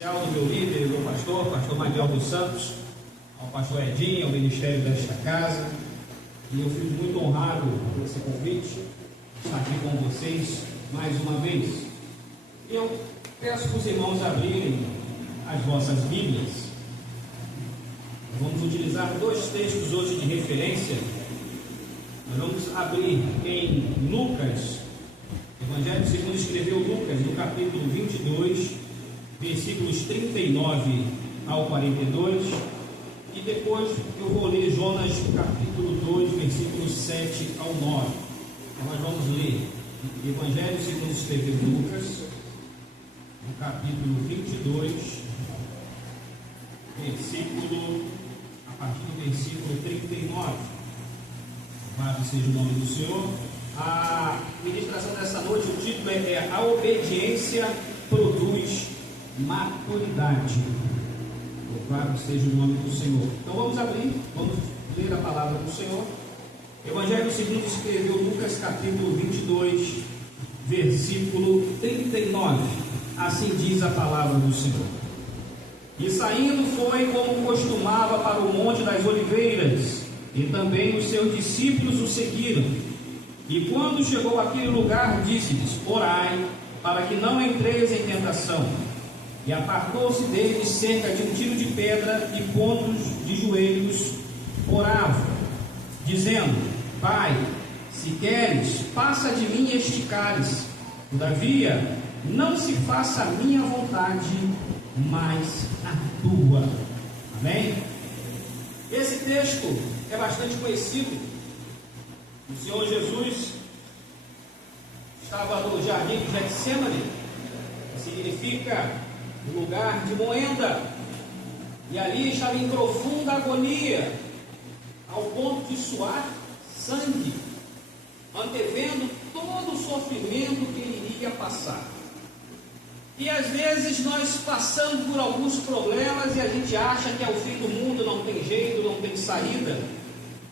Do meu líder, do pastor Miguel dos Santos, ao pastor Edinho, ao ministério desta casa, e eu fico muito honrado por esse convite, estar aqui com vocês mais uma vez. Eu peço para os irmãos abrirem as vossas Bíblias. Vamos utilizar dois textos hoje de referência. Nós vamos abrir em Lucas, Evangelho segundo escreveu Lucas, no capítulo 22, versículos 39 ao 42, e depois eu vou ler Jonas, capítulo 2, versículos 7 ao 9. Então nós vamos ler Evangelho segundo escreveu Lucas, no capítulo 22, a partir do versículo 39. Louvado seja o nome do Senhor. A ministração dessa noite, o título é A Obediência Produz Maturidade. Louvado seja o nome do Senhor. Então vamos abrir, vamos ler a palavra do Senhor. Evangelho segundo escreveu Lucas, capítulo 22, versículo 39. Assim diz a palavra do Senhor. E saindo foi como costumava para o monte das oliveiras, e também os seus discípulos o seguiram. E quando chegou àquele lugar, disse-lhes: orai, para que não entreis em tentação. E apartou-se deles cerca de um tiro de pedra, e pondo de joelhos, orava, dizendo: Pai, se queres, passa de mim este cálice. Todavia, não se faça a minha vontade, mas a tua. Amém? Esse texto é bastante conhecido. O Senhor Jesus estava no jardim de Getsêmani, que significa lugar de moenda, e ali estava em profunda agonia, ao ponto de suar sangue, antevendo todo o sofrimento que ele iria passar. E às vezes nós passamos por alguns problemas e a gente acha que é o fim do mundo, não tem jeito, não tem saída.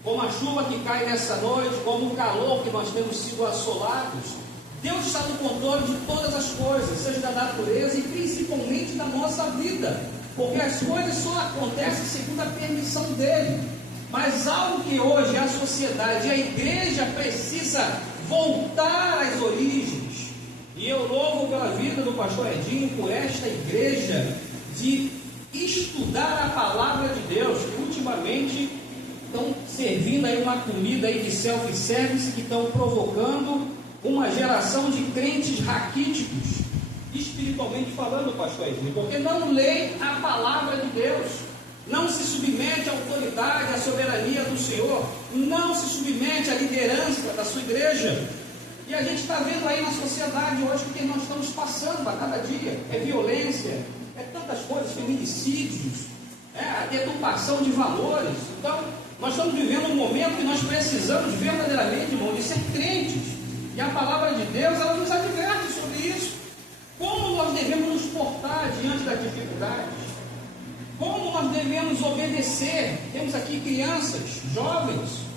Como a chuva que cai nessa noite, como o calor que nós temos sido assolados, Deus está no controle de todas as coisas, seja da natureza e principalmente da nossa vida, porque as coisas só acontecem segundo a permissão dele. Mas algo que hoje a sociedade, a igreja precisa voltar às origens. E eu louvo pela vida do pastor Edinho, por esta igreja, de estudar a palavra de Deus, que ultimamente estão servindo aí uma comida aí de self-service, que estão provocando uma geração de crentes raquíticos, espiritualmente falando, pastor Edinho, porque não lê a palavra de Deus, não se submete à autoridade, à soberania do Senhor, não se submete à liderança da sua igreja. E a gente está vendo aí na sociedade hoje o que nós estamos passando a cada dia. É violência, é tantas coisas, feminicídios, a deturpação de valores. Então, nós estamos vivendo um momento que nós precisamos verdadeiramente, irmão, de ser crentes. E a palavra de Deus, ela nos adverte sobre isso. Como nós devemos nos portar diante das dificuldades? Como nós devemos obedecer? Temos aqui crianças, jovens.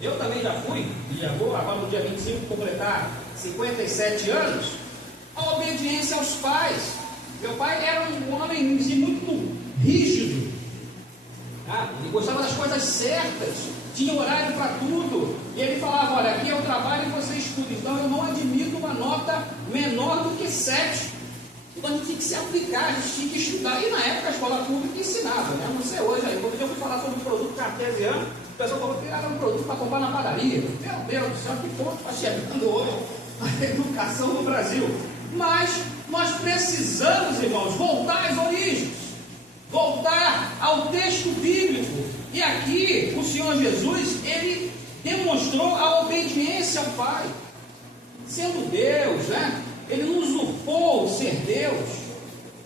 Eu também já fui, e agora no dia 25 completar 57 anos, a obediência aos pais. Meu pai era um homem muito rígido, ele gostava das coisas certas, tinha horário para tudo, e ele falava: olha, aqui é o trabalho e você estuda, então eu não admito uma nota menor do que 7. Então a gente tinha que se aplicar, a gente tinha que estudar, e na época a escola pública ensinava, né? Não sei hoje, aí quando eu fui falar sobre o produto cartesiano, o pessoal falou que era um produto para comprar na padaria. Meu Deus do céu, que ponto está chegando hoje a educação no Brasil. Mas nós precisamos, irmãos, voltar às origens, voltar ao texto bíblico. E aqui o Senhor Jesus, ele demonstrou a obediência ao Pai, sendo Deus, né? Ele não usurpou ser Deus.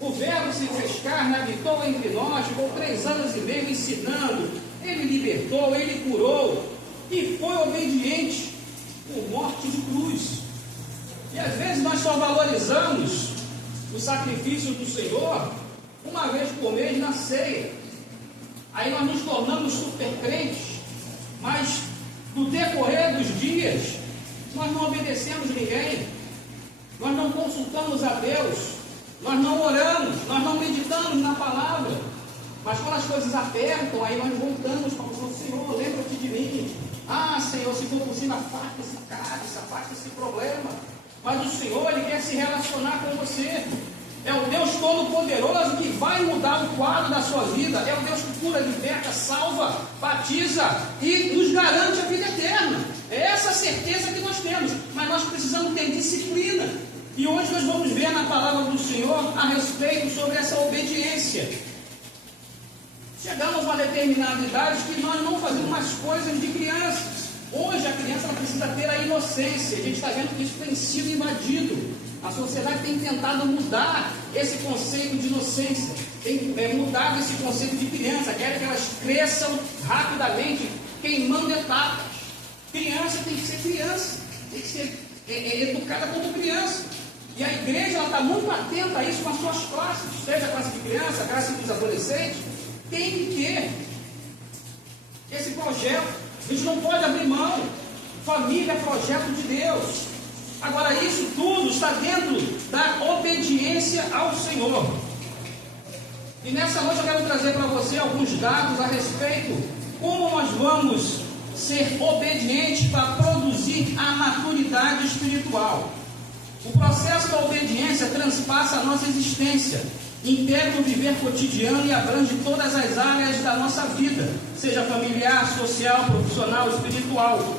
O Verbo se fez carne, habitou entre nós, ficou 3 anos e meio ensinando. Ele libertou, ele curou e foi obediente por morte de cruz. E às vezes nós só valorizamos o sacrifício do Senhor uma vez por mês na ceia. Aí nós nos tornamos super crentes, mas no decorrer dos dias nós não obedecemos ninguém, nós não consultamos a Deus, nós não oramos, nós não meditamos as coisas apertam, aí nós voltamos para o Senhor, lembra-te de mim. Ah, Senhor, se for possível, afasta esse cara, afasta esse problema. Mas o Senhor, Ele quer se relacionar com você. É o Deus Todo-Poderoso que vai mudar o quadro da sua vida. É o Deus que cura, liberta, salva, batiza e nos garante a vida eterna. É essa a certeza que nós temos. Mas nós precisamos ter disciplina. E hoje nós vamos ver na palavra do Senhor a respeito sobre essa obediência. Chegamos a uma determinada idade que nós não fazemos mais coisas de crianças. Hoje a criança ela precisa ter a inocência. A gente está vendo que isso tem sido invadido. A sociedade tem tentado mudar esse conceito de inocência, tem mudado esse conceito de criança, quer que elas cresçam rapidamente, queimando etapas. Criança tem que ser criança, tem que ser educada como criança. E a igreja está muito atenta a isso com as suas classes, seja a classe de criança, a classe dos adolescentes, tem que ter esse projeto. A gente não pode abrir mão. Família é projeto de Deus. Agora, isso tudo está dentro da obediência ao Senhor. E nessa noite eu quero trazer para você alguns dados a respeito como nós vamos ser obedientes para produzir a maturidade espiritual. O processo da obediência transpassa a nossa existência, integra o viver cotidiano e abrange todas as áreas da nossa vida, seja familiar, social, profissional, espiritual.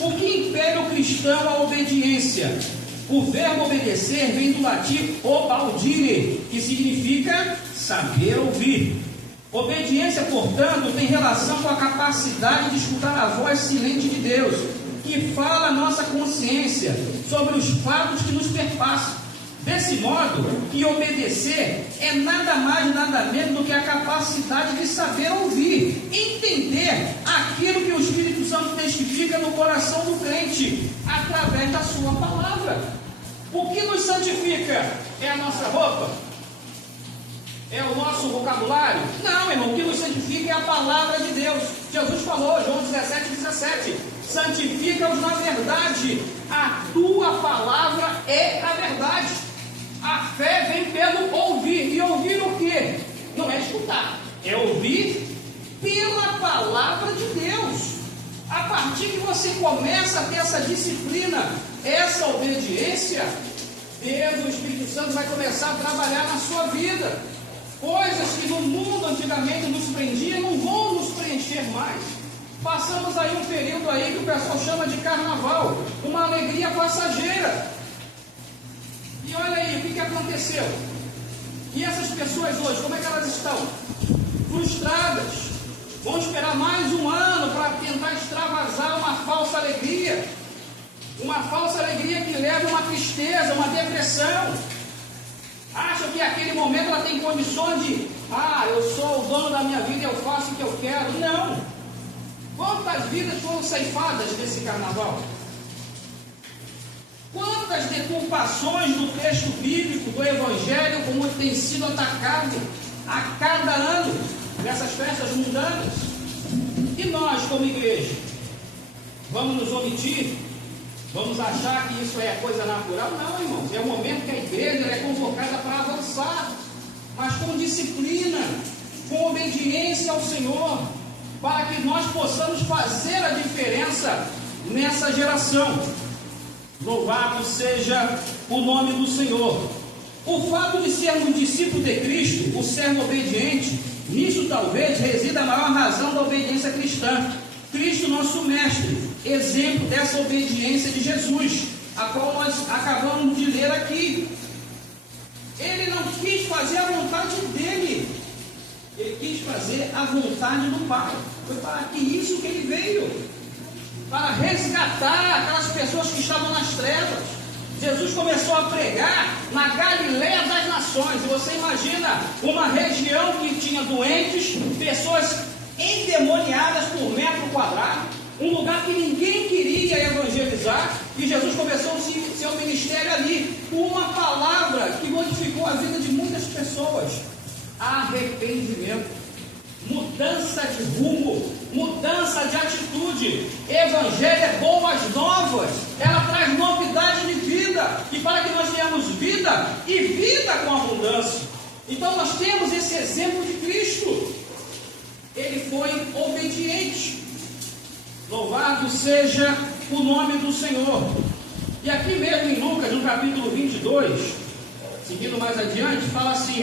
O que impede o cristão a obediência? O verbo obedecer vem do latim obaudire, que significa saber ouvir. Obediência, portanto, tem relação com a capacidade de escutar a voz silente de Deus, que fala a nossa consciência sobre os fatos que nos perpassam. Desse modo, que obedecer é nada mais, nada menos do que a capacidade de saber ouvir, entender aquilo que o Espírito Santo testifica no coração do crente, através da sua palavra. O que nos santifica é a nossa roupa? É o nosso vocabulário? Não, irmão, o que nos santifica é a palavra de Deus. Jesus falou, João 17:17, santifica-os na verdade, a tua palavra é a verdade. A fé vem pelo ouvir. E ouvir o quê? Não é escutar, é ouvir pela palavra de Deus. A partir que você começa a ter essa disciplina, essa obediência, Deus, o Espírito Santo vai começar a trabalhar na sua vida. Coisas que no mundo antigamente nos prendiam, não vão nos preencher mais. Passamos aí um período aí que o pessoal chama de carnaval, uma alegria passageira. E olha aí, o que aconteceu? E essas pessoas hoje, como é que elas estão? Frustradas. Vão esperar mais um ano para tentar extravasar uma falsa alegria. Uma falsa alegria que leva a uma tristeza, uma depressão. Acham que naquele momento ela tem condições de, eu sou o dono da minha vida, eu faço o que eu quero. Não. Quantas vidas foram ceifadas nesse carnaval? Quantas deturpações do texto bíblico, do Evangelho, como tem sido atacado a cada ano nessas festas mundanas? E nós, como igreja, vamos nos omitir? Vamos achar que isso é coisa natural? Não, irmãos. É o momento que a igreja é convocada para avançar, mas com disciplina, com obediência ao Senhor, para que nós possamos fazer a diferença nessa geração. Louvado seja o nome do Senhor. O fato de sermos discípulos de Cristo, o servo obediente, nisso talvez resida a maior razão da obediência cristã. Cristo, nosso mestre, exemplo dessa obediência de Jesus, a qual nós acabamos de ler aqui. Ele não quis fazer a vontade dele, ele quis fazer a vontade do Pai. Foi para que isso que ele veio, para resgatar aquelas pessoas que estavam nas trevas. Jesus começou a pregar na Galileia das Nações. E você imagina uma região que tinha doentes, pessoas endemoniadas por metro quadrado, um lugar que ninguém queria evangelizar, e Jesus começou o seu ministério ali, com uma palavra que modificou a vida de muitas pessoas: arrependimento, mudança de rumo, mudança de atitude. Evangelho é boas novas, ela traz novidade de vida, e para que nós tenhamos vida, e vida com abundância. Então nós temos esse exemplo de Cristo. ele foi obediente. Louvado seja o nome do Senhor. E aqui mesmo em Lucas, no capítulo 22, seguindo mais adiante, fala assim,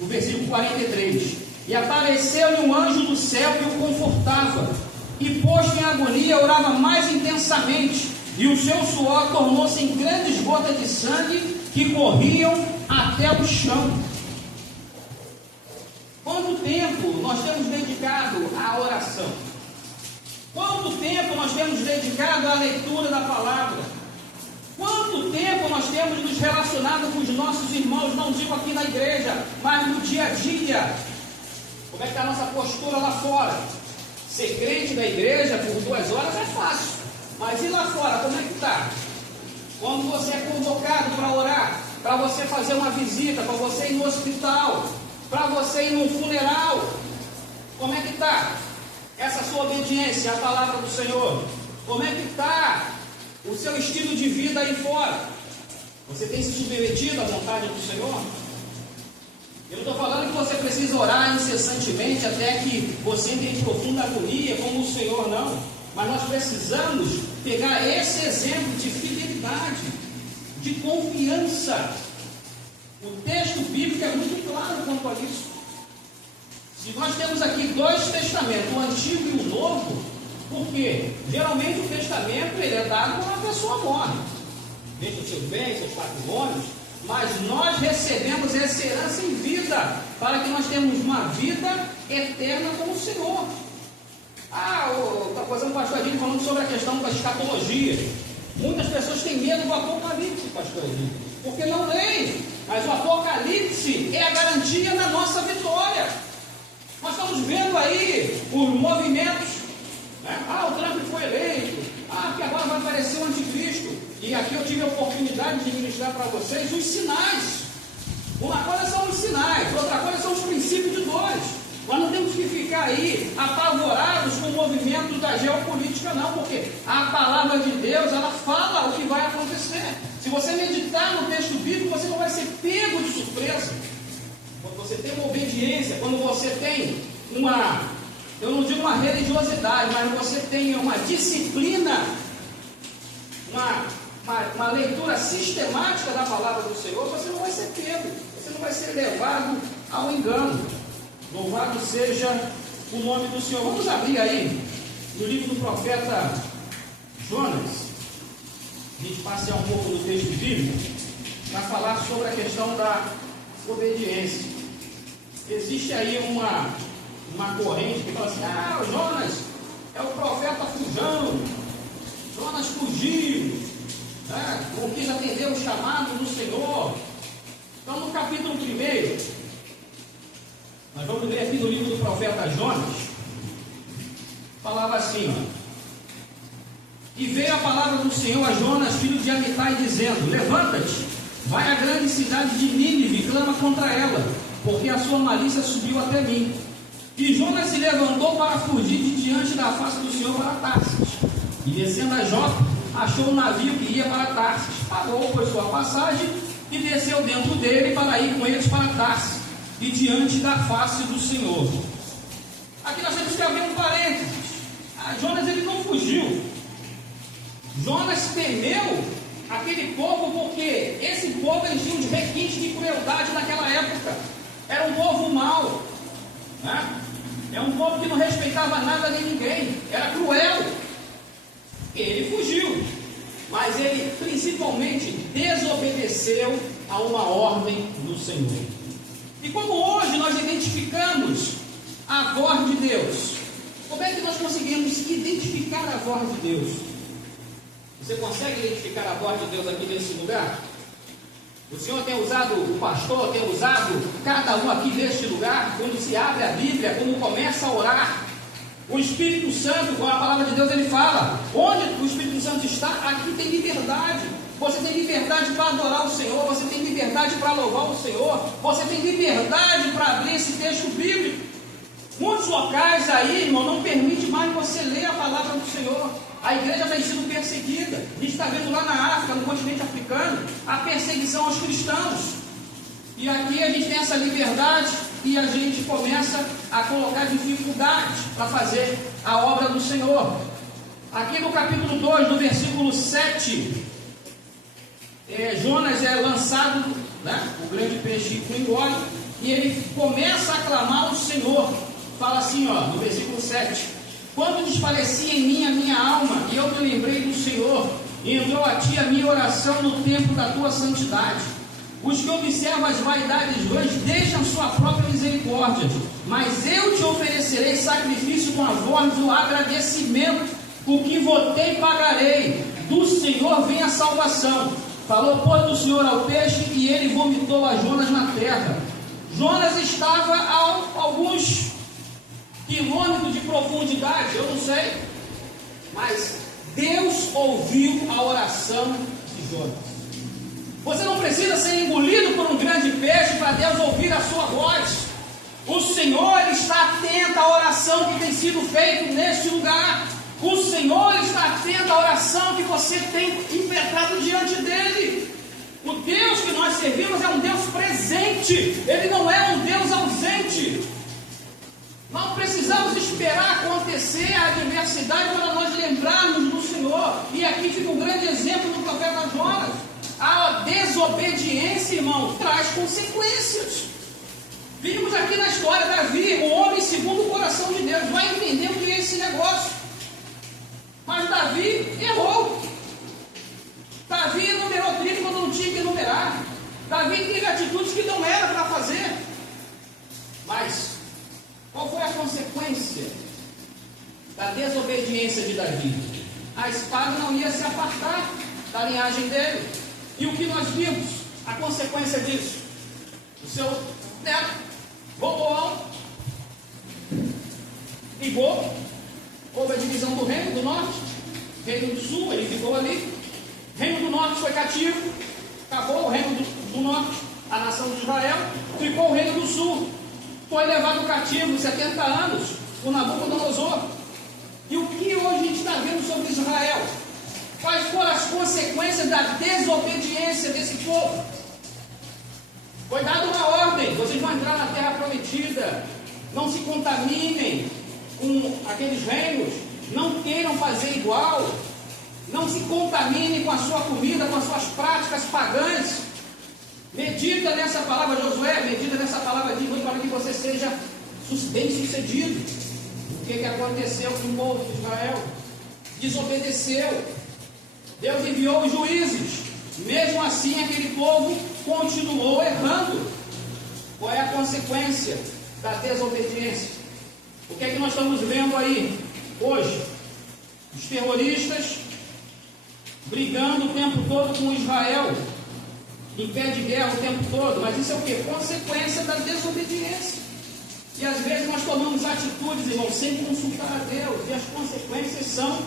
no versículo 43: e apareceu-lhe um anjo do céu que o confortava, e posto em agonia, orava mais intensamente, e o seu suor tornou-se em grandes gotas de sangue que corriam até o chão. Quanto tempo nós temos dedicado à oração? Quanto tempo nós temos dedicado à leitura da palavra? Quanto tempo nós temos nos relacionado com os nossos irmãos, não digo aqui na igreja, mas no dia a dia? Como é que está a nossa postura lá fora? Ser crente da igreja por 2 horas é fácil, mas e lá fora, como é que está? Quando você é convocado para orar, para você fazer uma visita, para você ir no hospital, para você ir num funeral, como é que está essa sua obediência à palavra do Senhor? Como é que está o seu estilo de vida aí fora? Você tem se submetido à vontade do Senhor? Eu não estou falando que você precisa orar incessantemente até que você entre em profunda agonia como o Senhor, não. Mas nós precisamos pegar esse exemplo de fidelidade, de confiança. O texto bíblico é muito claro quanto a isso. Se nós temos aqui 2 testamentos, o Antigo e o Novo, porque geralmente o testamento ele é dado quando a pessoa morre. Deixa os seus bens, seus patrimônios, mas nós recebemos essa herança em vida, para que nós tenhamos uma vida eterna com o Senhor. Está fazendo o pastor Adilho falando sobre a questão da escatologia. Muitas pessoas têm medo do Apocalipse, pastor Adilho, porque não leem, mas o Apocalipse é a garantia da nossa vitória. Nós estamos vendo aí os movimentos, né? O Trump foi eleito, que agora vai aparecer o anticristo. E aqui eu tive a oportunidade de ministrar para vocês os sinais. Uma coisa são os sinais, outra coisa são os princípios de dores. Nós não temos que ficar aí apavorados com o movimento da geopolítica, não, porque a palavra de Deus, ela fala o que vai acontecer. Se você meditar no texto bíblico, você não vai ser pego de surpresa. Quando você tem uma obediência, quando você tem eu não digo uma religiosidade, mas você tem uma disciplina, uma leitura sistemática da palavra do Senhor, você não vai ser pego, você não vai ser levado ao engano. Louvado seja o nome do Senhor. Vamos abrir aí no livro do profeta Jonas, a gente passear um pouco no texto bíblico, para falar sobre a questão da obediência. Existe aí uma corrente que fala assim: o Jonas é o profeta fujão, Jonas fugiu, não quis atender o chamado do Senhor. Então, no capítulo 1, nós vamos ler aqui no livro do profeta Jonas, falava assim: e veio a palavra do Senhor a Jonas, filho de Amitai, dizendo: levanta-te, vai à grande cidade de Nínive e clama contra ela, porque a sua malícia subiu até mim. E Jonas se levantou para fugir de diante da face do Senhor para Tarsis. E descendo a Jope, achou um navio que ia para Tarsis. Pagou, pois, sua passagem e desceu dentro dele para ir com eles para Tarsis, e diante da face do Senhor. Aqui nós temos que abrir um parênteses. Jonas ele não fugiu. Jonas temeu aquele povo, porque esse povo eles tinham uns requintes de crueldade naquela época. Era um povo mau, né? É um povo que não respeitava nada nem ninguém, era cruel. Ele fugiu, mas ele principalmente desobedeceu a uma ordem do Senhor. E como hoje nós identificamos a voz de Deus, como é que nós conseguimos identificar a voz de Deus? Você consegue identificar a voz de Deus aqui nesse lugar? O Senhor tem usado o pastor, tem usado cada um aqui neste lugar, quando se abre a Bíblia, quando começa a orar. O Espírito Santo, com a palavra de Deus, ele fala: onde o Espírito Santo está, aqui tem liberdade. Você tem liberdade para adorar o Senhor, você tem liberdade para louvar o Senhor, você tem liberdade para abrir esse texto bíblico. Muitos locais aí, irmão, não permite mais você ler a palavra do Senhor. A igreja tem sido perseguida. A gente está vendo lá na África, no continente africano, a perseguição aos cristãos. E aqui a gente tem essa liberdade, e a gente começa a colocar dificuldades para fazer a obra do Senhor. Aqui no capítulo 2, no versículo 7, Jonas é lançado, né? O grande peixe o engole, e ele começa a clamar ao Senhor. Fala assim, ó, no versículo 7: quando desfalecia em mim a minha alma, e eu me lembrei do Senhor, e entrou a ti a minha oração no tempo da tua santidade. Os que observam as vaidades vãs deixam sua própria misericórdia, mas eu te oferecerei sacrifício com a voz do agradecimento, o que votei pagarei, do Senhor vem a salvação. Falou, pois, do Senhor ao peixe, e ele vomitou a Jonas na terra. Jonas estava a alguns quilômetros de profundidade, eu não sei, mas Deus ouviu a oração de Jonas. Você não precisa ser engolido por um grande peixe para Deus ouvir a sua voz. O Senhor está atento à oração que tem sido feita neste lugar. O Senhor está atento à oração que você tem impetrado diante dele. O Deus que nós servimos é um Deus presente, ele não é um Deus ausente. Não precisamos esperar acontecer a adversidade para nós lembrarmos do Senhor. E aqui fica um grande exemplo do profeta Jonas. A desobediência, irmão, traz consequências. Vimos aqui na história Davi, o homem segundo o coração de Deus. Vai entender o que é esse negócio. Mas Davi errou. Davi enumerou trigo quando não tinha que enumerar. Davi teve atitudes que não era para fazer. Mas qual foi a consequência da desobediência de Davi? A espada não ia se apartar da linhagem dele. E o que nós vimos? A consequência disso? O seu neto, Roboão, ligou, houve a divisão do reino do norte, reino do sul, ele ficou ali. Reino do norte foi cativo, acabou o reino do norte, a nação de Israel, ficou o reino do sul. Foi levado cativo 70 anos por Nabucodonosor. E o que hoje a gente está vendo sobre Israel? Quais foram as consequências da desobediência desse povo? Foi dada uma ordem: vocês vão entrar na terra prometida, não se contaminem com aqueles reinos, não queiram fazer igual, não se contaminem com a sua comida, com as suas práticas pagãs. Medita nessa palavra, Josué, medita nessa palavra de Deus para que você seja bem sucedido. O que aconteceu com o povo de Israel? Desobedeceu. Deus enviou os juízes. Mesmo assim, aquele povo continuou errando. Qual é a consequência da desobediência? O que é que nós estamos vendo aí hoje? Os terroristas brigando o tempo todo com Israel, em pé de guerra o tempo todo. Mas isso é o que? Consequência da desobediência. E às vezes nós tomamos atitudes, irmão, sem consultar a Deus, e as consequências são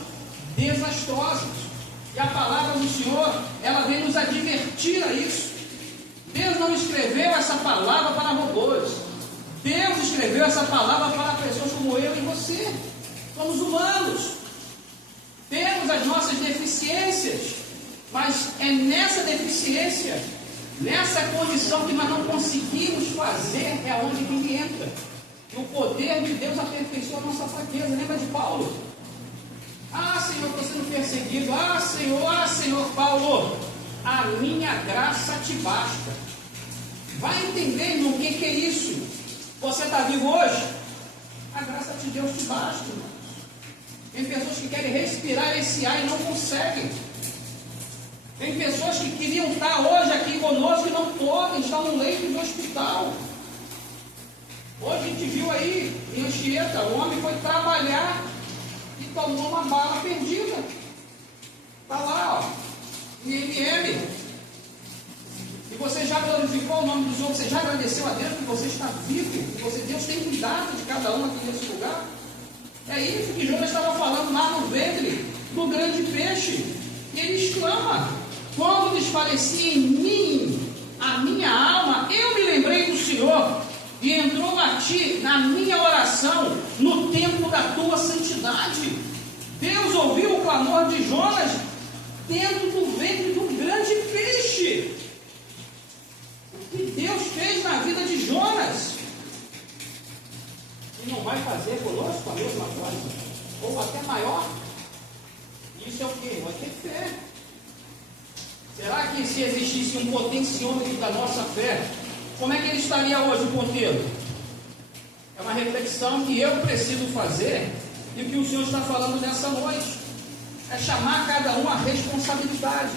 desastrosas. E a palavra do Senhor, ela vem nos advertir a isso. Deus não escreveu essa palavra para robôs. Deus escreveu essa palavra para pessoas como eu e você. Somos humanos. Temos as nossas deficiências, mas é nessa deficiência, nessa condição que nós não conseguimos fazer, é onde ele entra. E o poder de Deus aperfeiçoa a nossa fraqueza. Lembra de Paulo? Ah, Senhor, estou sendo perseguido. Ah, Senhor, Paulo, a minha graça te basta. Vai entender, irmão, o que é isso? Você está vivo hoje? A graça de Deus te basta, irmão. Tem pessoas que querem respirar esse ar e não conseguem. Tem pessoas que queriam estar hoje aqui conosco e não podem, estão no leito do hospital. Hoje a gente viu aí em Anchieta, o homem foi trabalhar e tomou uma bala perdida. Está lá, ó, IMM. E você já glorificou o nome do Senhor, você já agradeceu a Deus que você está vivo, que Deus tem cuidado de cada um aqui nesse lugar. É isso que Jonas estava falando lá no ventre do grande peixe. E ele exclama: quando desfalecia em mim a minha alma, eu me lembrei do Senhor, e entrou a ti na minha oração no tempo da tua santidade. Deus ouviu o clamor de Jonas dentro do ventre do grande peixe. O que Deus fez na vida de Jonas? e não vai fazer conosco a mesma coisa? Ou até maior? Isso é o quê? Vai ter fé. Será que se existisse um potenciômetro da nossa fé, como é que ele estaria hoje, o ponteiro? É uma reflexão que eu preciso fazer e o que o Senhor está falando nessa noite. É chamar cada um à responsabilidade.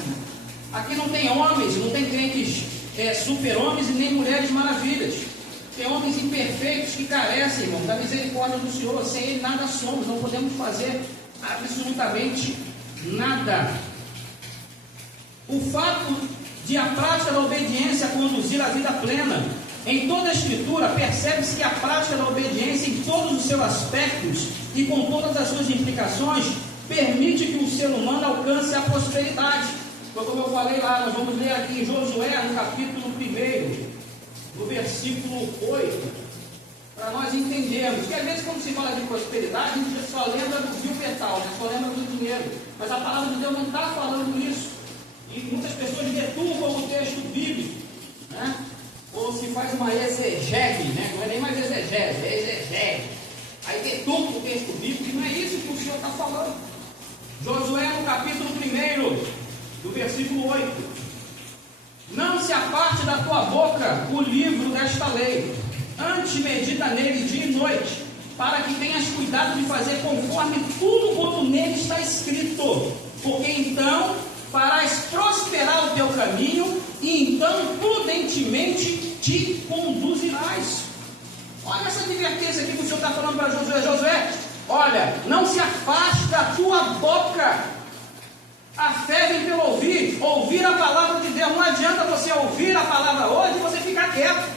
Aqui não tem homens, não tem crentes super-homens e nem mulheres maravilhas. Tem homens imperfeitos que carecem, irmão, da misericórdia do Senhor. Sem Ele nada somos, não podemos fazer absolutamente nada. O fato de a prática da obediência conduzir a vida plena. Em toda a Escritura, percebe-se que a prática da obediência em todos os seus aspectos e com todas as suas implicações, permite que o ser humano alcance a prosperidade. Então, como eu falei lá, nós vamos ler aqui em Josué, no capítulo 1, no versículo 8, para nós entendermos, que às vezes quando se fala de prosperidade, a gente só lembra do fio metal, né? Só lembra do dinheiro, mas a palavra de Deus não está falando isso, e muitas pessoas deturpam o texto bíblico, né? Ou se faz uma exegese, né? Não é nem mais exegese, é exegese, aí deturpa o texto bíblico, e não é isso que o Senhor está falando. Josué, no capítulo 1, do versículo 8: não se aparte da tua boca o livro desta lei, antes medita nele dia e noite, para que tenhas cuidado de fazer conforme tudo quanto nele está escrito, porque então farás prosperar o teu caminho, e então prudentemente te conduzirás. Olha essa advertência aqui que o Senhor está falando para Josué. Josué, olha, não se afaste da tua boca. A fé vem pelo ouvir a palavra de Deus. Não adianta você ouvir a palavra hoje e você ficar quieto.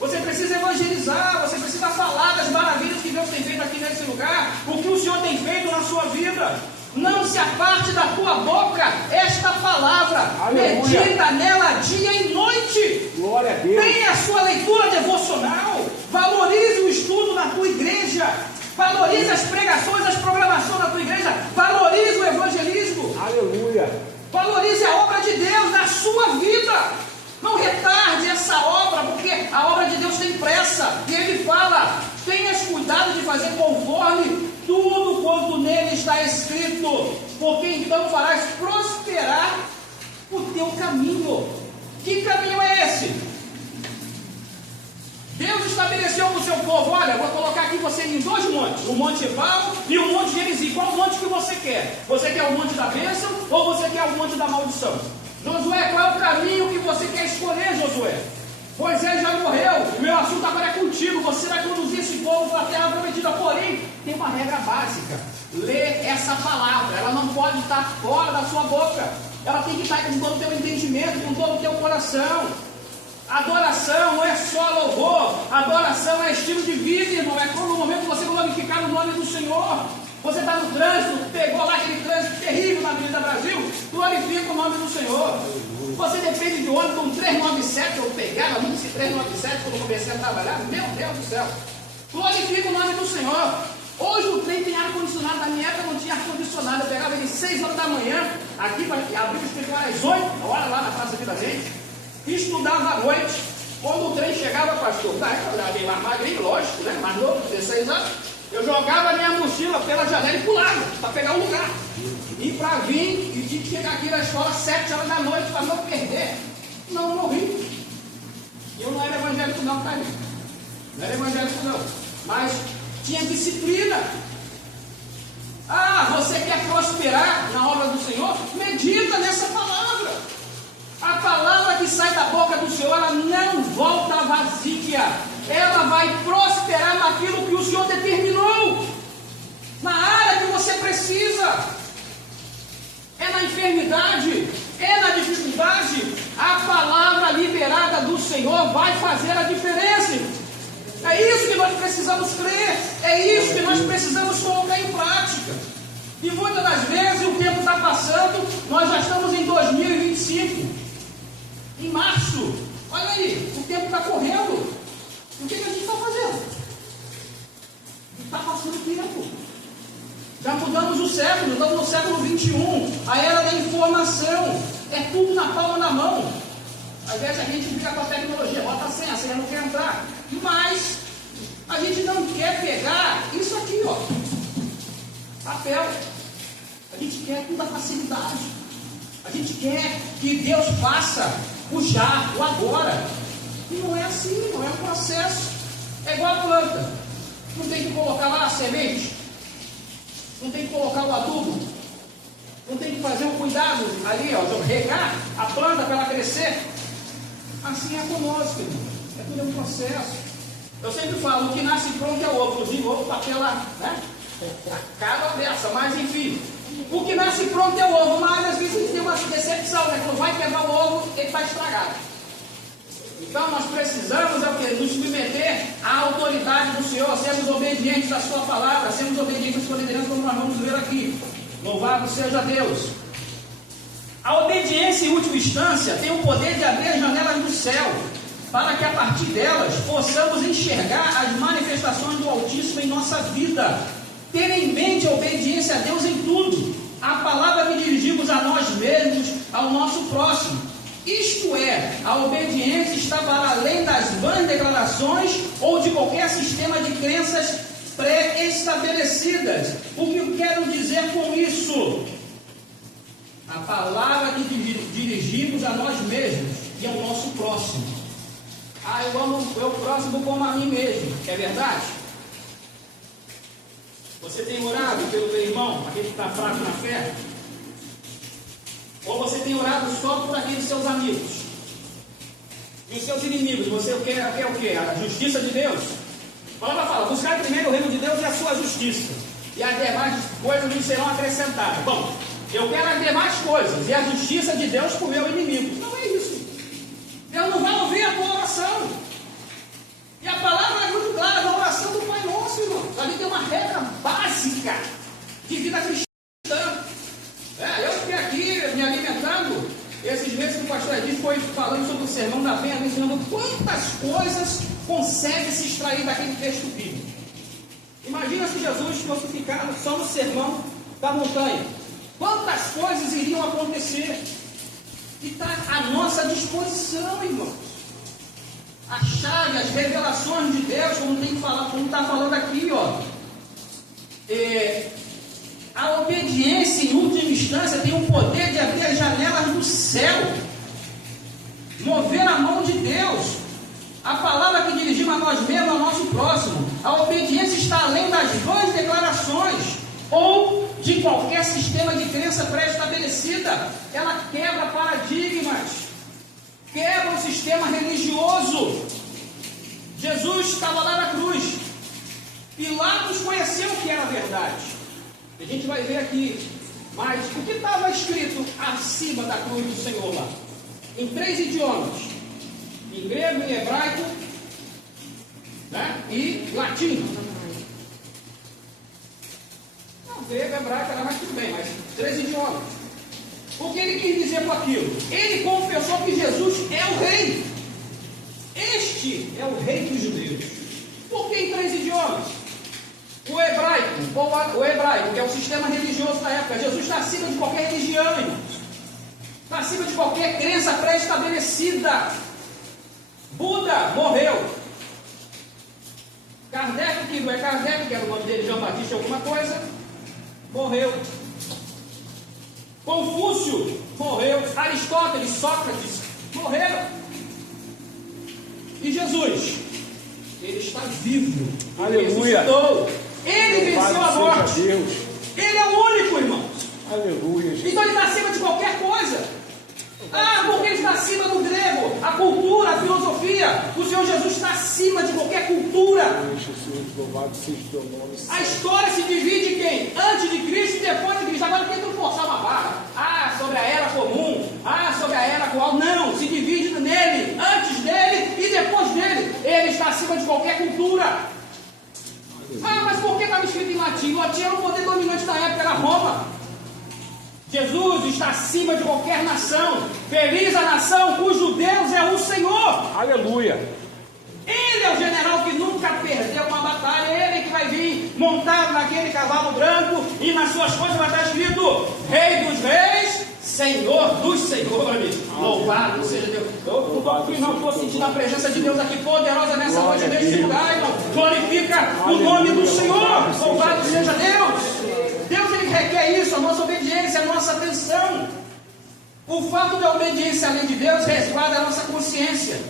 Você precisa evangelizar, você precisa falar das maravilhas que Deus tem feito aqui nesse lugar, o que o Senhor tem feito na sua vida. Não se aparte da tua boca esta palavra. Aleluia. Medita nela dia e noite. Glória a Deus. Tenha a sua leitura devocional. Valorize o estudo na tua igreja. Valorize as pregações, as programações da tua igreja. Valorize o evangelismo. Aleluia. Valorize a obra de Deus na sua vida. Não retarde essa obra, porque a obra de Deus tem pressa. E Ele fala: tenhas cuidado de fazer conforme tudo quanto nele está escrito, porque então farás prosperar o teu caminho. Que caminho é esse? Deus estabeleceu para o seu povo: olha, vou colocar aqui você em dois montes, o Monte Ebal e o Monte Gerizim. Qual monte que você quer? Você quer o monte da bênção ou você quer o monte da maldição? Josué, qual é o caminho que você quer escolher, Josué? Moisés já morreu, o meu assunto agora é contigo. Você vai conduzir esse povo para a terra prometida. Porém, tem uma regra básica: lê essa palavra, ela não pode estar fora da sua boca, ela tem que estar com todo o teu entendimento, com todo o teu coração. Adoração não é só louvor, adoração é estilo de vida, irmão. É como no momento que você glorificar o nome do Senhor. Você está no trânsito, pegou lá aquele trânsito terrível na Avenida Brasil, glorifica o nome do Senhor. Você depende de ônibus, um 397, eu pegava muito esse 397 quando eu comecei a trabalhar, meu Deus do céu. Glorifica o nome do Senhor. Hoje o trem tem ar-condicionado, na minha época não tinha ar-condicionado, eu pegava ele às 6 horas da manhã, aqui para abrir o escritório às 8, hora lá na praça aqui da gente, estudava à noite. Quando o trem chegava, pastor, tá, eu bem mais magrinho, lógico, né, mais novo, 16 anos, eu jogava a minha mochila pela janela e pulava, para pegar um lugar. E para vir, e tinha que chegar aqui na escola às 7 horas da noite, para não perder. Não morri. Eu não era evangélico não, tá? Não era evangélico não. Mas tinha disciplina. Ah, você quer prosperar na obra do Senhor? Medita nessa palavra. A palavra que sai da boca do Senhor, ela não volta vazia. Ela vai prosperar naquilo que o Senhor determinou, na área que você precisa. É na enfermidade, é na dificuldade. A palavra liberada do Senhor vai fazer a diferença. É isso que nós precisamos crer, é isso que nós precisamos colocar em prática. E muitas das vezes o tempo está passando, nós já estamos em 2025, em março. Olha aí, o tempo está correndo. O que a gente está fazendo? Está passando tempo. Já mudamos o século, estamos no século 21, a era da informação, é tudo na palma da mão. Às vezes a gente fica com a tecnologia, bota a senha não quer entrar, mas a gente não quer quer toda a facilidade. A gente quer que Deus faça o já, o agora. E não é assim, não é um processo. É igual a planta. Não tem que colocar lá a semente. Não tem que colocar o adubo. Não tem que fazer um cuidado ali, ó, de regar a planta para ela crescer. Assim é conosco, irmão. É tudo um processo. Eu sempre falo, o que nasce pronto é o ovo. Inclusive, o ovo papel lá, né? Acaba dessa, mas enfim. O que nasce pronto é o ovo, mas às vezes a gente tem uma decepção, né? Quando vai quebrar o ovo, ele está estragado. Então nós precisamos nos submeter à autoridade do Senhor, sermos obedientes à sua palavra, sermos obedientes à sua liderança, como nós vamos ver aqui. Louvado seja Deus. A obediência, em última instância, tem o poder de abrir as janelas do céu, para que a partir delas possamos enxergar as manifestações do Altíssimo em nossa vida. Ter em mente a obediência a Deus em tudo. A palavra que dirigimos a nós mesmos, ao nosso próximo. Isto é, a obediência está para além das vãs declarações ou de qualquer sistema de crenças pré-estabelecidas. O que eu quero dizer com isso? A palavra que dirigimos a nós mesmos e ao nosso próximo. Eu amo o meu próximo como a mim mesmo. É verdade? Você tem orado pelo teu irmão, aquele que está fraco na fé? Ou você tem orado só por aqueles seus amigos? E os seus inimigos, você quer o quê? A justiça de Deus? A palavra fala, buscar primeiro o reino de Deus e a sua justiça, e as demais coisas nos serão acrescentadas. Bom, eu quero as demais coisas, e a justiça de Deus para o meu inimigo. Não é isso. Deus não vai ouvir a tua oração. E a palavra é muito clara, na oração do Pai Nosso, irmão. Ali tem uma regra básica de vida cristã. Eu fiquei aqui me alimentando, esses meses que o pastor Edith foi falando sobre o sermão da Penha, ensinando quantas coisas consegue se extrair daquele texto bíblico. Imagina se Jesus fosse ficar só no sermão da montanha. Quantas coisas iriam acontecer? E está à nossa disposição, irmãos. A chave, as revelações de Deus, como está falando aqui, ó. A obediência, em última instância, tem o poder de abrir as janelas do céu, mover a mão de Deus. A palavra que dirigimos a nós mesmos, ao nosso próximo. A obediência está além das vãs declarações ou de qualquer sistema de crença pré-estabelecida. Ela quebra paradigmas, quebra o sistema religioso. Jesus estava lá na cruz. Pilatos conheceu o que era verdade. A gente vai ver aqui, mas o que estava escrito acima da cruz do Senhor lá? Em 3 idiomas, em grego, em hebraico, né? E latim. Não, grego, hebraico era mais tudo bem, mas 3 idiomas. O que ele quis dizer com aquilo? Ele confessou que Jesus é o rei. Este é o rei dos judeus. Por que em 3 idiomas? O hebraico, que é o sistema religioso da época. Jesus está acima de qualquer religião, irmãos. Está acima de qualquer crença pré-estabelecida. Buda morreu. Kardec, que não é Kardec, que era o nome dele, João Batista, alguma coisa, morreu. Confúcio morreu. Aristóteles, Sócrates morreram. E Jesus, ele está vivo. Aleluia. Ele venceu a morte. Ele é o único, irmãos. Aleluia. Então ele está acima de qualquer coisa. Porque ele está acima do grego, a cultura, a filosofia. O Senhor Jesus está acima de qualquer cultura. A história se divide em quem? Antes de Cristo e depois de Cristo. Agora tenta forçar uma barra. Sobre a era comum. Sobre a era atual. Não, se divide nele, antes dele e depois dele. Ele está acima de qualquer cultura. Mas por que estava escrito em latim? O latim era o poder dominante da época, era Roma. Jesus está acima de qualquer nação. Feliz a nação cujo Deus é o Senhor. Aleluia. Ele é o general que nunca perdeu uma batalha. Ele que vai vir montado naquele cavalo branco. E nas suas coisas vai estar escrito Rei dos Reis, Senhor dos Senhores. Louvado seja Deus. Eu não estou sentindo a presença de Deus aqui poderosa nessa noite, nesse lugar, irmão. Glorifica o nome do Senhor. Louvado seja Deus. Deus, ele requer é isso? A nossa obediência, a nossa atenção. O fato da obediência à lei de Deus resguarda a nossa consciência.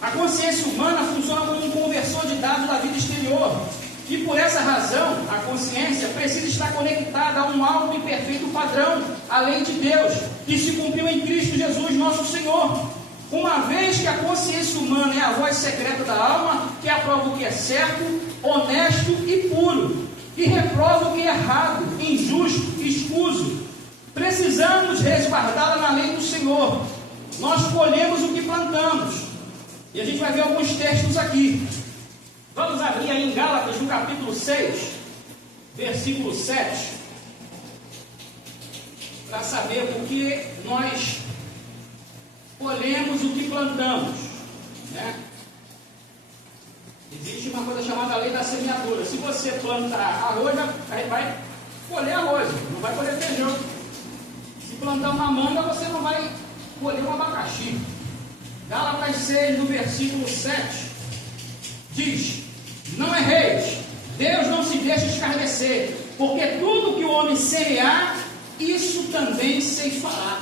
A consciência humana funciona como um conversor de dados da vida exterior. E por essa razão, a consciência precisa estar conectada a um alto e perfeito padrão, a lei de Deus, que se cumpriu em Cristo Jesus, nosso Senhor. Uma vez que a consciência humana é a voz secreta da alma, que aprova o que é certo, honesto e puro, e reprova o que é errado, injusto, escuso. Precisamos resguardá-la na lei do Senhor. Nós colhemos o que plantamos. E a gente vai ver alguns textos aqui. Vamos abrir aí em Gálatas, no capítulo 6, versículo 7, para saber o que nós colhemos, o que plantamos, né? Existe uma coisa chamada lei da semeadura. Se você plantar arroz, vai colher arroz, não vai colher feijão. Se plantar uma manga, você não vai colher um abacaxi. Gálatas 6, no versículo 7, diz: não erreis, Deus não se deixa escarnecer, porque tudo que o homem semear, isso também ceifará.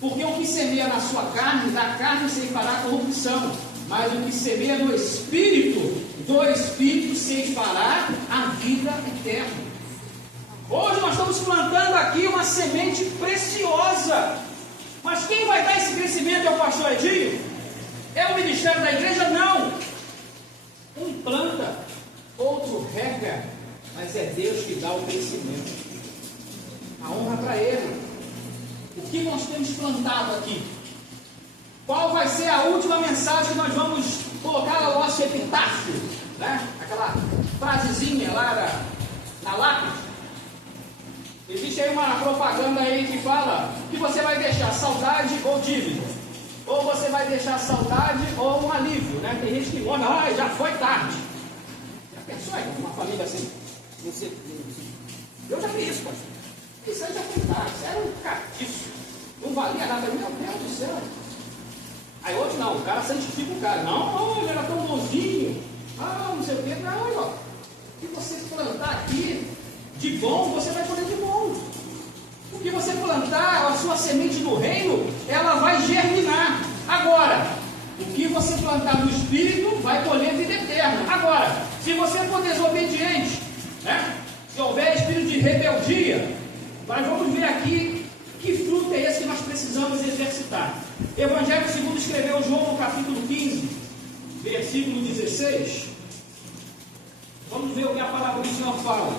Porque o que semeia na sua carne, da carne ceifará corrupção, mas o que semeia no Espírito, do Espírito ceifará a vida eterna. Hoje nós estamos plantando aqui uma semente preciosa, mas quem vai dar esse crescimento é o pastor Edinho? É o ministério da igreja? Não. Um planta, outro rega, mas é Deus que dá o crescimento. A honra para Ele. O que nós temos plantado aqui? Qual vai ser a última mensagem que nós vamos colocar no nosso epitáfio? Né? Aquela frasezinha lá na lápide. Existe aí uma propaganda aí que fala que você vai deixar saudade ou dívida. Ou você vai deixar saudade ou um alívio, né? Tem gente que morre, já foi tarde. Já pensou aí uma família assim? Eu já vi isso, pastor. Isso aí já foi tarde, isso era um catiço. Não valia nada, meu Deus do céu. Aí hoje não, o cara santifica o cara. Não, ele era tão bonzinho. Não sei o que, não, ó. O que você plantar aqui de bom, você vai colher de bom. O que você plantar, a sua semente do reino, ela vai germinar. Agora, o que você plantar no Espírito, vai colher vida eterna. Agora, se você for desobediente, né? Se houver espírito de rebeldia, nós vamos ver aqui que fruto é esse que nós precisamos exercitar. Evangelho segundo escreveu João no capítulo 15, versículo 16. Vamos ver o que a palavra do Senhor fala.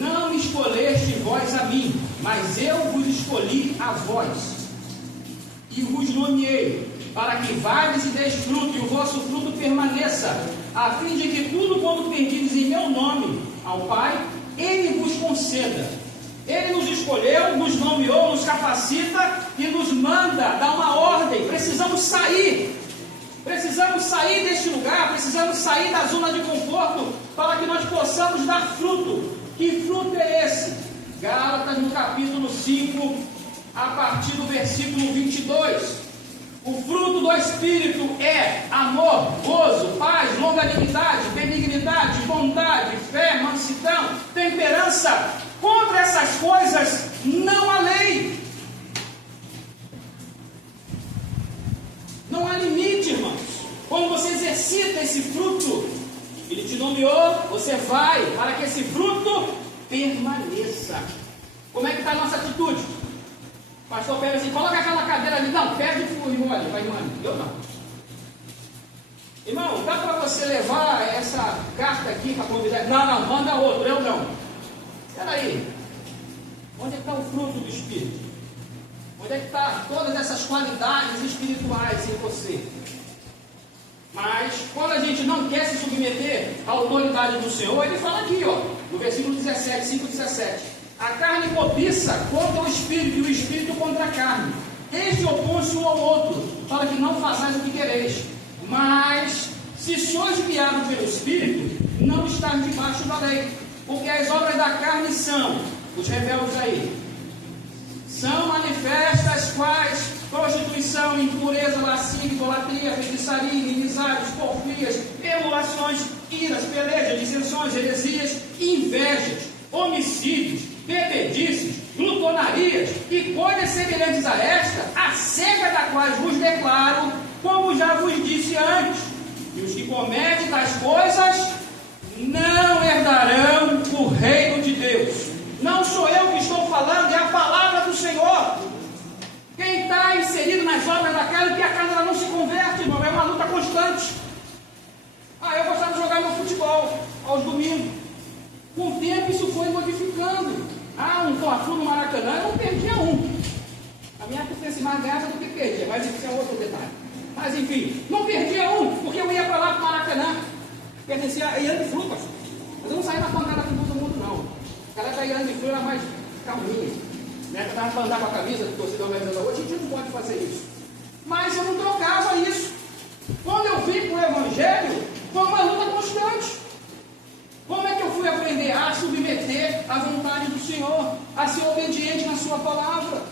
Não me escolheste vós a mim, mas eu vos escolhi a vós, e vos nomeei, para que vades e deis fruto, e o vosso fruto permaneça, a fim de que tudo quanto pedirdes em meu nome ao Pai, Ele vos conceda. Ele nos escolheu, nos nomeou, nos capacita e nos manda dar uma ordem. Precisamos sair deste lugar, precisamos sair da zona de conforto para que nós possamos dar fruto. Que fruto é esse? Gálatas no capítulo 5, a partir do versículo 22. O fruto do Espírito é amor, gozo, paz, longanimidade, benignidade, bondade, fé, mansidão, temperança. Contra essas coisas não há lei. Não há limite, irmãos. Quando você exercita esse fruto, Ele te nomeou, você vai para que esse fruto permaneça. Como é que está a nossa atitude? O pastor pega assim, coloca aquela cadeira ali. Não, pede o irmão ali, vai irmão ali. Eu não. Irmão, dá para você levar essa carta aqui para convidar? Não, manda outro, eu não. Espera aí. Onde é que está o fruto do Espírito? Onde é que está todas essas qualidades espirituais em você? Mas, quando a gente não quer se submeter à autoridade do Senhor, Ele fala aqui, ó, no versículo 17, 5:17. A carne cobiça contra o Espírito, e o Espírito contra a carne. Este opõe-se um ao outro, para que não façais o que quereis. Mas, se sois guiados pelo Espírito, não estáis debaixo da lei. Porque as obras da carne são, os rebeldes aí, são manifestas quais prostituição, impureza, lascívia, idolatria, feitiçaria, inimizades, porfias, emulações, iras, pelejas, dissensões, heresias, invejas, homicídios, bebedices, glutonarias e coisas semelhantes a esta, acerca da qual vos declaro, como já vos disse antes, que os que cometem tais coisas não herdarão o reino de Deus. Não sou eu que estou falando, é a palavra do Senhor. Quem está inserido nas obras da carne, porque a carne ela não se converte, irmão, é uma luta constante. Eu gostava de jogar meu futebol aos domingos. Com o tempo isso foi modificando. Um Fla-Flu no Maracanã, eu não perdia um. A minha potência mais ganhava do que perdia, mas isso é outro detalhe. Mas enfim, não perdia um, porque eu ia para lá para o Maracanã. Pertencia a Ian de Flu, pastor. Mas eu não saía na pancada com todo mundo, não. A galera da Ian de Flu era mais calminha. Né? Eu estava para andar com a camisa do torcedor organizador. Hoje a gente não pode fazer isso. Mas eu não trocava isso. Quando eu vim para o Evangelho, foi uma luta constante. Como é que eu fui aprender a submeter à vontade do Senhor, a ser obediente na sua palavra?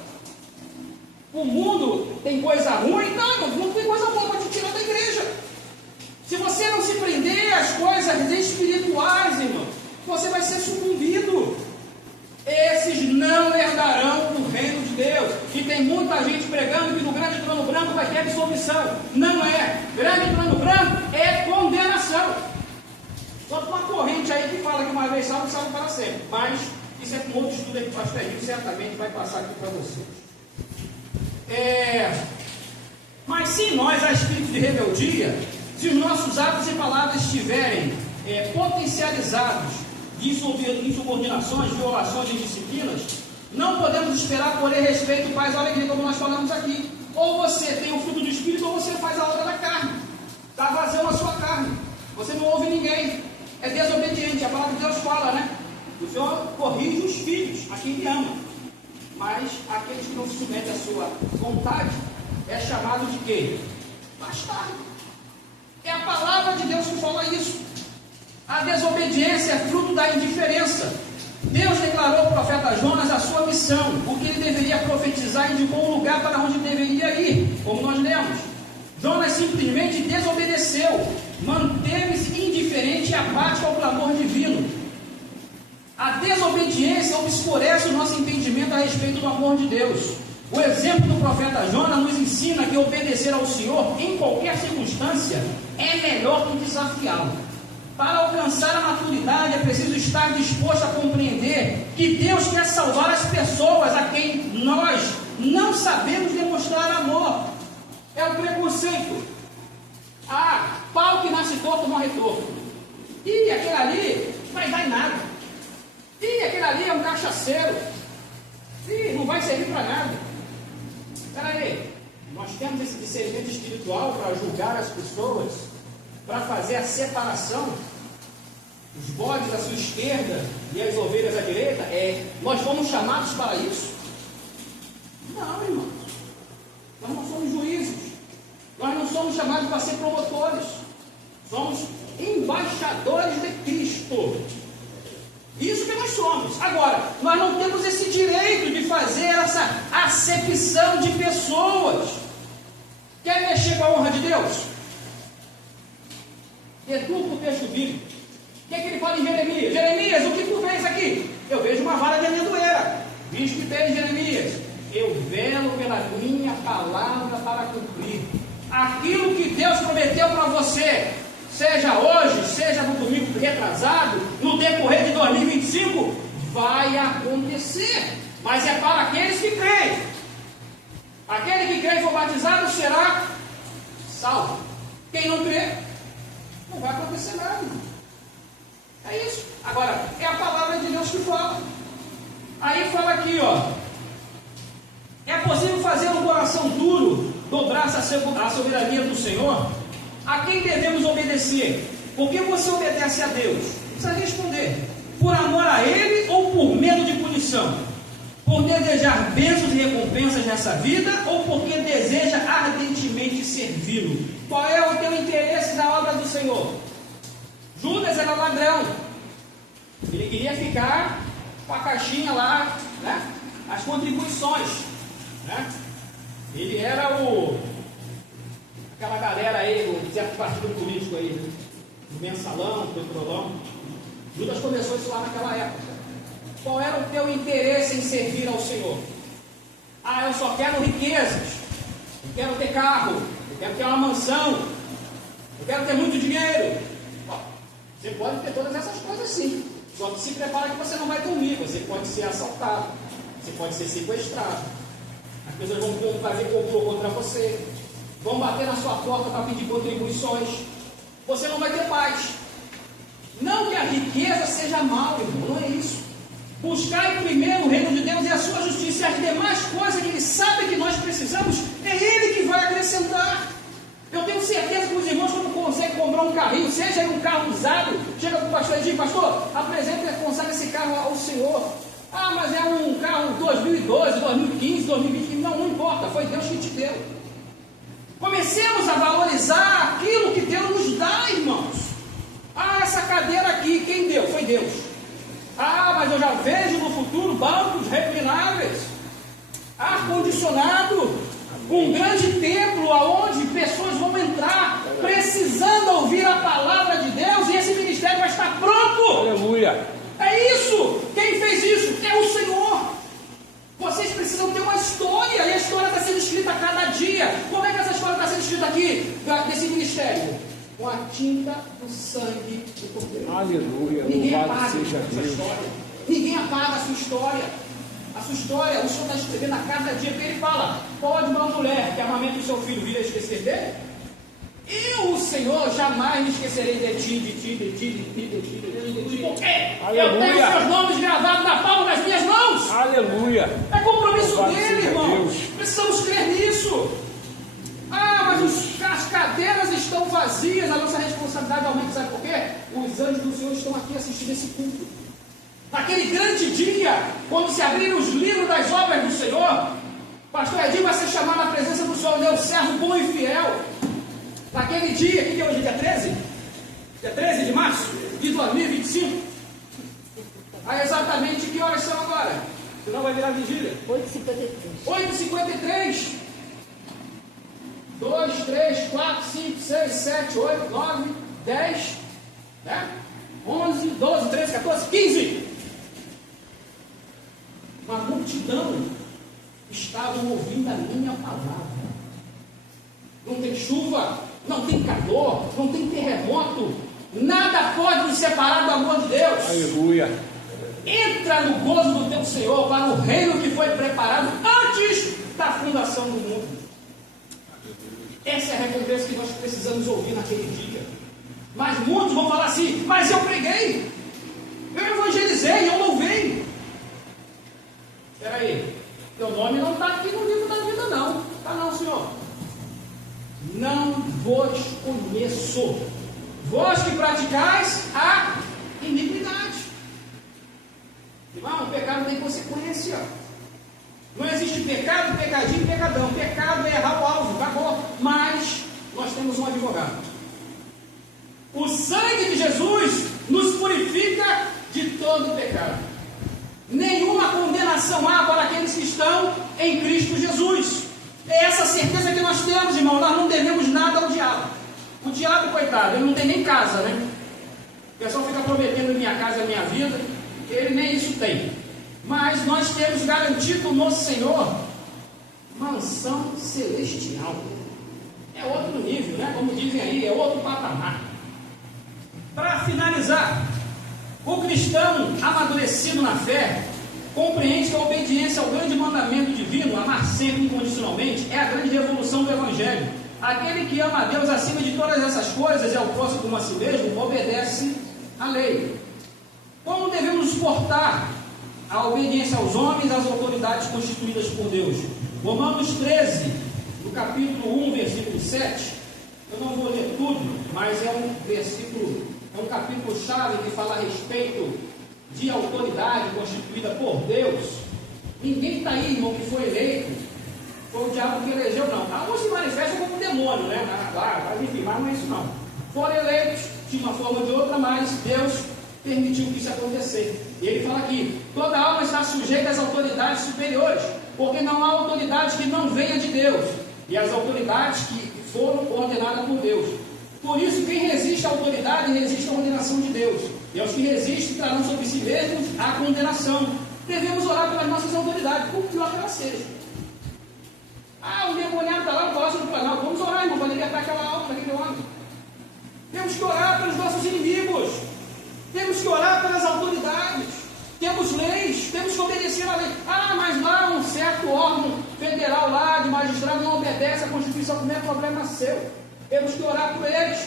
O mundo tem coisa ruim? Não tem coisa boa para te tirar da igreja. Se você não se prender às coisas espirituais, irmão, você vai ser sucumbido. Esses não herdarão o reino de Deus. E tem muita gente pregando que no grande trono branco vai ter absolvição. Não é. Grande trono branco é condenação. Só tem uma corrente aí que fala que uma vez salvo, salvo para sempre. Mas isso é com outro estudo aí que o pastor Henrique certamente vai passar aqui para vocês. Mas se nós, a espírito de rebeldia, se os nossos atos e palavras estiverem potencializados de insubordinações, violações e disciplinas, não podemos esperar colher respeito, paz ou alegria, como nós falamos aqui. Ou você tem o fruto do Espírito, ou você faz a obra da carne. Está vazando a sua carne. Você não ouve ninguém. É desobediente. A palavra de Deus fala, né? O Senhor corrige os filhos, a quem Ele ama. Mas aqueles que não se submetem à sua vontade, é chamado de quê? Bastardo. É a palavra de Deus que fala isso. A desobediência é fruto da indiferença. Deus declarou ao profeta Jonas a sua missão, o que ele deveria profetizar e indicou um lugar para onde deveria ir, como nós lemos. Jonas simplesmente desobedeceu, manteve-se indiferente e apático ao clamor divino. A desobediência obscurece o nosso entendimento a respeito do amor de Deus. O exemplo do profeta Jonas nos ensina que obedecer ao Senhor em qualquer circunstância é melhor que desafiá-lo. Para alcançar a maturidade é preciso estar disposto a compreender que Deus quer salvar as pessoas a quem nós não sabemos demonstrar amor. É o preconceito. Pau que nasce torto morre torto. Aquele ali vai dar em nada. Aquele ali é um cachaceiro. Não vai servir para nada. Espera aí, nós temos esse discernimento espiritual para julgar as pessoas, para fazer a separação, os bodes à sua esquerda e as ovelhas à direita. Nós fomos chamados para isso? Não, irmãos. Nós não somos juízes. Nós não somos chamados para ser promotores. Somos embaixadores de Cristo. Isso que nós somos. Agora, nós não temos esse direito de fazer essa acepção de pessoas. Quer mexer com a honra de Deus? Deturpa o texto bíblico. O que ele fala em Jeremias? Jeremias, o que tu vês aqui? Eu vejo uma vara de amendoeira. Diz que tem Jeremias. Eu velo pela minha palavra para cumprir. Aquilo que Deus prometeu para você, seja hoje, seja no domingo retrasado, no decorrer de 2025, vai acontecer. Mas é para aqueles que creem. Aquele que crê e for batizado será salvo. Quem não crê, não vai acontecer nada. É isso. Agora, é a palavra de Deus que fala. Aí fala aqui, é possível fazer um coração duro dobrar-se à soberania do Senhor? A quem devemos obedecer? Por que você obedece a Deus? Precisa responder. Por amor a Ele ou por medo de punição? Por desejar bênçãos e recompensas nessa vida ou porque deseja ardentemente servi-lo? Qual é o teu interesse na obra do Senhor? Judas era ladrão. Ele queria ficar com a caixinha lá, né? As contribuições, né? Ele era aquela galera aí, um certo partido político aí, né? O mensalão, o petrolão. Judas começou isso lá naquela época. Qual era o teu interesse em servir ao Senhor? Ah, eu só quero riquezas, eu quero ter carro, eu quero ter uma mansão, eu quero ter muito dinheiro. Bom, você pode ter todas essas coisas sim, só que se prepara que você não vai dormir, você pode ser assaltado, você pode ser sequestrado, as pessoas vão fazer complô contra você, vão bater na sua porta para pedir contribuições, você não vai ter paz. Não que a riqueza seja mal, irmão, não é isso. Buscai primeiro o reino de Deus e a sua justiça, e as demais coisas que Ele sabe que nós precisamos, é Ele que vai acrescentar. Eu tenho certeza que os irmãos, quando conseguem comprar um carrinho, seja um carro usado, chega para o pastor e diz: pastor, apresenta e consagra esse carro ao Senhor. Ah, mas é um carro 2012, 2015, 2020, não importa, foi Deus que te deu. Comecemos a valorizar aquilo que Deus nos dá, irmãos. Ah, essa cadeira aqui, quem deu? Foi Deus. Ah, mas eu já vejo no futuro bancos reclináveis, ar-condicionado, um grande templo aonde pessoas vão entrar precisando ouvir a palavra de Deus, e esse ministério vai estar pronto. Aleluia. É isso. Quem fez isso? É o Senhor. Vocês precisam ter uma história, e a história está sendo escrita a cada dia. Como é que essa história está sendo escrita aqui, desse ministério? Com a tinta do sangue do Cordeiro. Aleluia. Ninguém Louvado apaga seja a sua Deus. história. Ninguém apaga a sua história. A sua história, o Senhor está escrevendo a cada dia, porque Ele fala: pode uma mulher que amamenta o seu filho vir a esquecer dele? Eu, o Senhor, jamais me esquecerei de ti. Porque eu tenho os seus nomes gravados na palma das minhas mãos. Aleluia. É compromisso Louvado dele, seja irmãos. Deus. Precisamos crer nisso. Ah, mas as cadeiras estão vazias. A nossa responsabilidade aumenta, sabe por quê? Os anjos do Senhor estão aqui assistindo esse culto. Naquele grande dia, quando se abrirem os livros das obras do Senhor, pastor Edinho vai ser chamado na presença do Senhor, meu servo bom e fiel. Naquele dia, que é hoje, dia 13? Dia 13 de março de 2025. Ah, exatamente que horas são agora? Senão vai virar vigília. 8h53. 2, 3, 4, 5, 6, 7, 8, 9, 10, né? 11, 12, 13, 14, 15. Uma multidão estavam ouvindo a minha palavra. Não tem chuva, não tem calor, não tem terremoto, nada pode nos separar do amor de Deus. Aleluia. Entra no gozo do teu Senhor para o reino que foi preparado antes da fundação do mundo. Essa é a recompensa que nós precisamos ouvir naquele dia. Mas muitos vão falar assim: mas eu preguei, eu evangelizei, eu louvei. Espera aí, teu nome não está aqui no livro da vida não. Está não, Senhor. Não vos conheço, vós que praticais a iniquidade. Irmão, o pecado tem consequência. Não existe pecado, pecadinho, pecadão. Pecado é errar o alvo, acabou. Mas nós temos um advogado. O sangue de Jesus nos purifica de todo pecado. Nenhuma condenação há para aqueles que estão em Cristo Jesus. É essa certeza que nós temos, irmão. Nós não devemos nada ao diabo. O diabo, coitado, ele não tem nem casa, né? O pessoal fica prometendo minha casa, minha vida. Ele nem isso tem. Mas nós temos garantido no Senhor mansão celestial. É outro nível, né? Como dizem aí, é outro patamar. Para finalizar, o cristão amadurecido na fé compreende que a obediência ao grande mandamento divino, amar sempre incondicionalmente, é a grande revolução do Evangelho. Aquele que ama a Deus acima de todas essas coisas e ao próximo como a si mesmo, obedece à lei. Como devemos nos portar? A obediência aos homens e às autoridades constituídas por Deus. Romanos 13, no capítulo 1, versículo 7. Eu não vou ler tudo, mas é um versículo, é um capítulo chave que fala a respeito de autoridade constituída por Deus. Ninguém está aí, irmão, que foi eleito. Foi o diabo que elegeu, não. Alguns se manifestam como demônio, né? Enfim, mas não é isso não. Foram eleitos de uma forma ou de outra, mas Deus permitiu que isso acontecesse. E ele fala aqui: toda alma está sujeita às autoridades superiores, porque não há autoridade que não venha de Deus, e as autoridades que foram ordenadas por Deus. Por isso, quem resiste à autoridade, resiste à ordenação de Deus. E aos que resistem, trarão sobre si mesmos a condenação. Devemos orar pelas nossas autoridades, por pior que elas sejam. O demoniado está lá no Palácio do Planalto. Vamos orar, irmão, para libertar aquela alma daquele homem. Temos que orar pelos nossos inimigos. Temos que orar pelas autoridades. Temos leis, temos que obedecer a lei. Mas lá um certo órgão federal lá, de magistrado, não obedece à Constituição. Não é problema seu. Temos que orar por eles.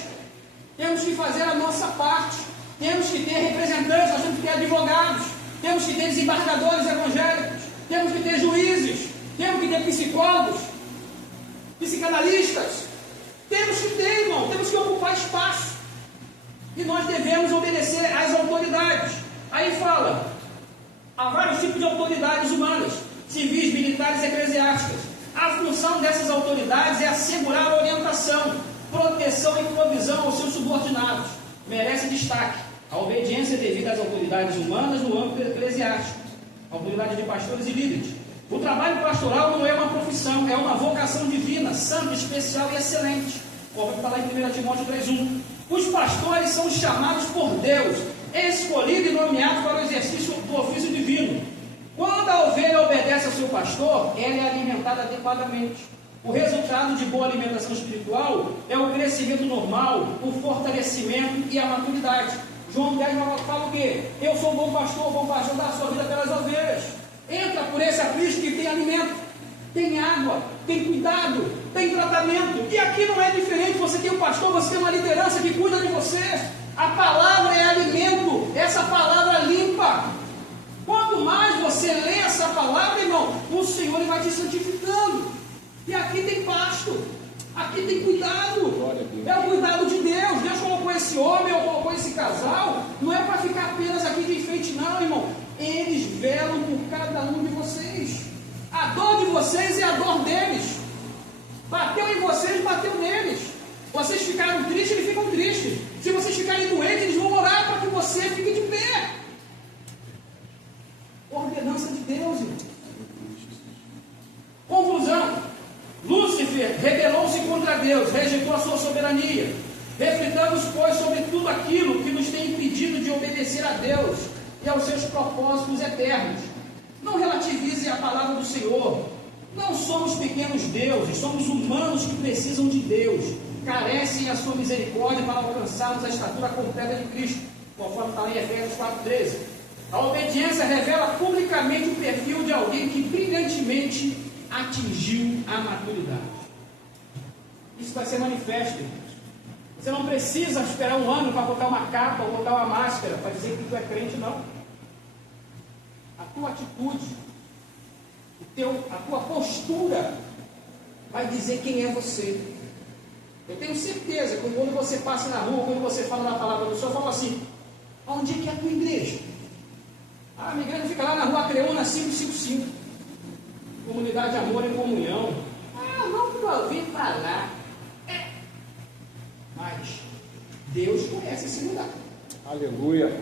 Temos que fazer a nossa parte. Temos que ter representantes, nós temos que ter advogados. Temos que ter desembargadores evangélicos. Temos que ter juízes. Temos que ter psicólogos, psicanalistas. Temos que ter, irmão. Temos que ocupar espaço. E nós devemos obedecer às autoridades. Aí fala, há vários tipos de autoridades humanas, civis, militares e eclesiásticas. A função dessas autoridades é assegurar a orientação, proteção e provisão aos seus subordinados. Merece destaque a obediência devida às autoridades humanas no âmbito eclesiástico, autoridade de pastores e líderes. O trabalho pastoral não é uma profissão, é uma vocação divina, santa, especial e excelente. Como está lá em 1 Timóteo 3:1. Os pastores são chamados por Deus, escolhidos e nomeados para o exercício do ofício divino. Quando a ovelha obedece ao seu pastor, ela é alimentada adequadamente. O resultado de boa alimentação espiritual é o crescimento normal, o fortalecimento e a maturidade. João 10 fala o quê? Eu sou um bom pastor da sua vida pelas ovelhas. Entra por esse aprisco que tem alimento, tem água, tem cuidado, tem tratamento. E aqui não é diferente. Você tem um pastor, você tem uma liderança que cuida de você. A palavra é alimento, essa palavra limpa. Quanto mais você lê essa palavra, irmão, o Senhor vai te santificando. E aqui tem pasto, aqui tem cuidado. É o cuidado de Deus. Deus colocou esse homem, ou colocou esse casal, não é para ficar apenas aqui de enfeite, não, irmão. Eles velam por cada um de vocês. A dor de vocês é a dor deles. Bateu em vocês, bateu neles. Vocês ficaram tristes, eles ficam tristes. Se vocês ficarem doentes, eles vão orar para que você fique de pé. Ordenança de Deus, irmão. Conclusão: Lúcifer rebelou-se contra Deus, rejeitou a sua soberania. Reflitamos, pois, sobre tudo aquilo que nos tem impedido de obedecer a Deus e aos seus propósitos eternos. Não relativize a palavra do Senhor. Não somos pequenos deuses, somos humanos que precisam de Deus, carecem a sua misericórdia para alcançarmos a estatura completa de Cristo, conforme está em Efésios 4:13. A obediência revela publicamente o perfil de alguém que brilhantemente atingiu a maturidade. Isso vai ser manifesto, irmãos. Você não precisa esperar um ano para botar uma capa ou botar uma máscara para dizer que tu é crente, não. A tua atitude, a tua postura vai dizer quem é você. Eu tenho certeza que quando você passa na rua, quando você fala na palavra do Senhor, fala assim: onde é que é a tua igreja? A minha igreja fica lá na rua Creúna 555, comunidade de amor e comunhão. Não ouvi falar. Mas Deus conhece esse lugar. Aleluia.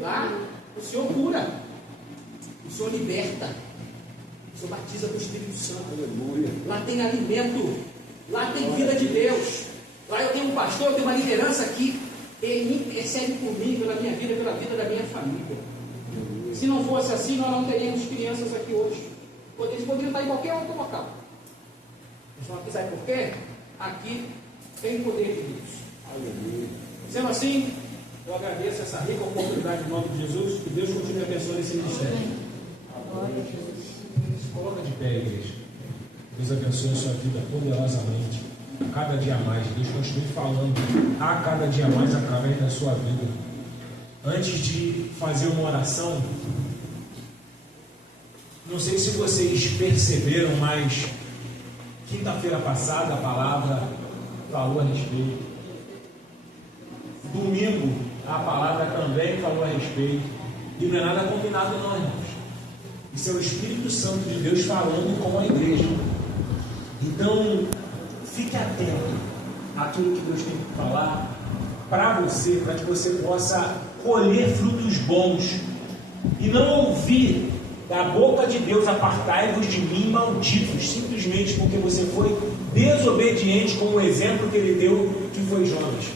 Lá o Senhor cura, o Senhor liberta, o Senhor batiza com o Espírito Santo. Aleluia. Lá tem alimento, lá tem vida de Deus. Lá eu tenho um pastor, eu tenho uma liderança aqui. Ele intercede por mim, pela minha vida, pela vida da minha família. Se não fosse assim, nós não teríamos crianças aqui hoje. Eles poderiam estar em qualquer outro local. Só que sabe por quê? Aqui tem o poder de Deus. Aleluia. Sendo assim, eu agradeço essa rica oportunidade em nome de Jesus. Que Deus continue abençoando esse ministério. Se coloca de pé, igreja. Deus abençoe a sua vida poderosamente. Cada dia mais. Deus continue falando a cada dia mais através da sua vida. Antes de fazer uma oração, não sei se vocês perceberam, mas quinta-feira passada a palavra falou a respeito. Domingo a palavra também falou a respeito. E não é nada combinado não, irmãos. Isso é o Espírito Santo de Deus falando com a igreja. Então, fique atento àquilo que Deus tem que falar para você, para que você possa colher frutos bons e não ouvir da boca de Deus: apartai-vos de mim, malditos, simplesmente porque você foi desobediente, como o exemplo que ele deu, que foi Jonas.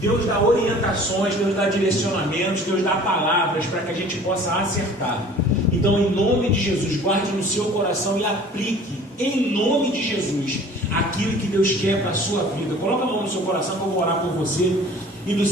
Deus dá orientações, Deus dá direcionamentos, Deus dá palavras para que a gente possa acertar. Então, em nome de Jesus, guarde no seu coração e aplique, em nome de Jesus, aquilo que Deus quer para a sua vida. Coloca a mão no seu coração que eu vou orar por você e do